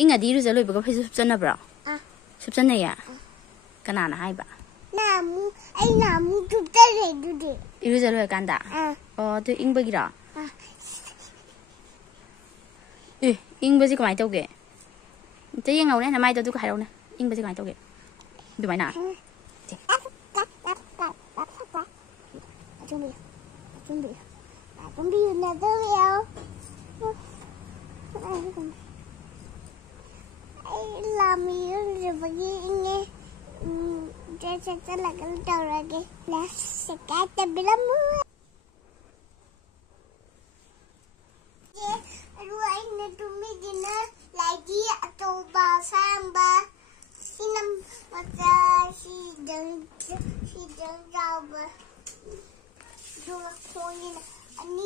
ingadi iruza loibaga phaisu subsanabra subsanaya kanana haiba namu ai namu tuptare dude iruza loi kanda oh tu ingbagira ingbaji kamai tauge te yengau ne namai tu ka hairau ne ingbaji kamai tauge du mai na chuẩn bị là tôi yêu làm gì rồi phải nghe sẽ là cái đầu là cái là sẽ cái tên bị lắm rồi anh nên tụi mình đi nữa lại đi tàu bò samba xin năm mà ta xin đừng giàu mà rồi thôi nè anh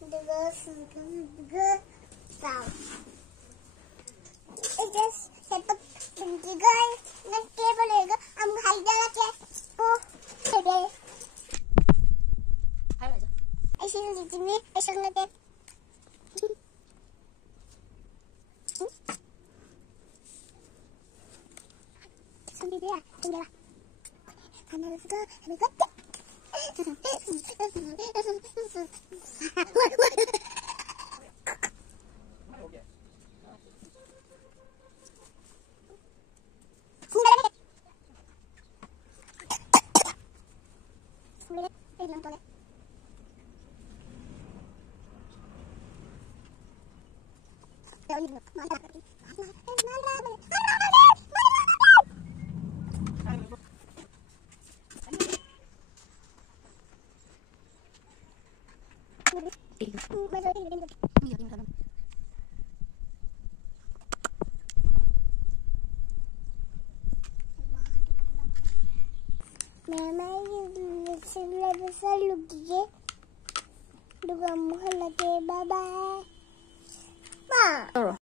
시드가 sao 이제 세트 분지가 난 깨버리고 아무 하이다가 깨고 되게 아이신 지미 아이신나게 손이야 tinggal 하나를 쓰고 하나를 껐다 Mama sudah besar lagi, juga mau lagi bye bye. Ma.